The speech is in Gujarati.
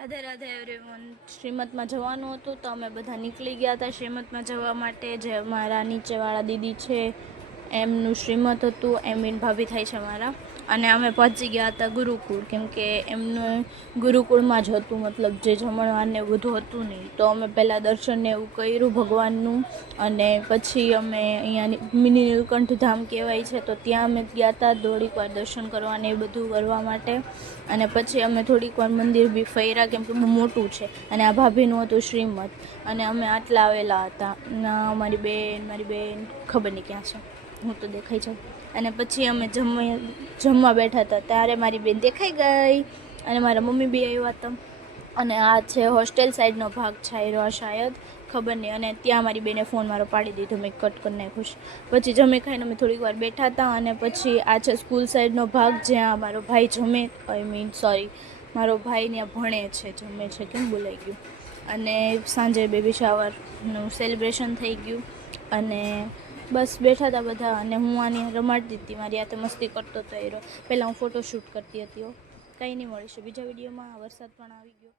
રાધે રાધે એવરીવન. શ્રીમતમાં જવાનું હતું તો અમે બધા નીકળી ગયા હતા શ્રીમતમાં જવા માટે. જે અમારા નીચેવાળા દીદી છે એમનું શ્રીમત હતું, એમની ભાભી થાય છે અમારા. અને અમે પહોંચી ગયા હતા ગુરુકુળ, કેમ કે એમનું ગુરુકુળમાં જ હતું, મતલબ જે જમણવારને એવું બધું હતું નહીં. તો અમે પહેલાં દર્શનને એવું કર્યું ભગવાનનું, અને પછી અમે અહીંયા મિની નીલકંઠ ધામ કહેવાય છે તો ત્યાં અમે ગયા હતા થોડીક વાર દર્શન કરવા ને એ બધું કરવા માટે. અને પછી અમે થોડીક વાર મંદિર બી ફર્યા, કેમ કે બહુ મોટું છે. અને આ ભાભીનું હતું શ્રીમત, અને અમે આટલા આવેલા હતા. મારી બેન ખબર નહીં ક્યાં છે, હું તો દેખાઈ જાઉં. અને પછી અમે જમવા બેઠા હતા ત્યારે મારી બેન દેખાઈ ગઈ, અને મારા મમ્મી બી આવ્યા હતા. અને આ છે હોસ્ટેલ સાઈડનો ભાગ છે શાયદ, ખબર નહીં. અને ત્યાં મારી બેને ફોન મારો પાડી દીધો, મેં કટ કરી નાખ્યો છે. પછી જમી ખાઈને અમે થોડીક વાર બેઠા હતા. અને પછી આ છે સ્કૂલ સાઈડનો ભાગ, જ્યાં મારો ભાઈ જમે, મારો ભાઈ ત્યાં ભણે છે, જમે છે, કેમ બોલાઈ ગયું. અને સાંજે બેબી શાવરનું સેલિબ્રેશન થઈ ગયું. અને બસ બેઠા હતા બધા. અને હું આની રમાડતી હતી, મારી હાથે મસ્તી કરતો હતો એ. પહેલાં હું ફોટોશૂટ કરતી હતી. કંઈ નહીં, મળીશું બીજા વિડીયોમાં. વરસાદ પણ આવી ગયો.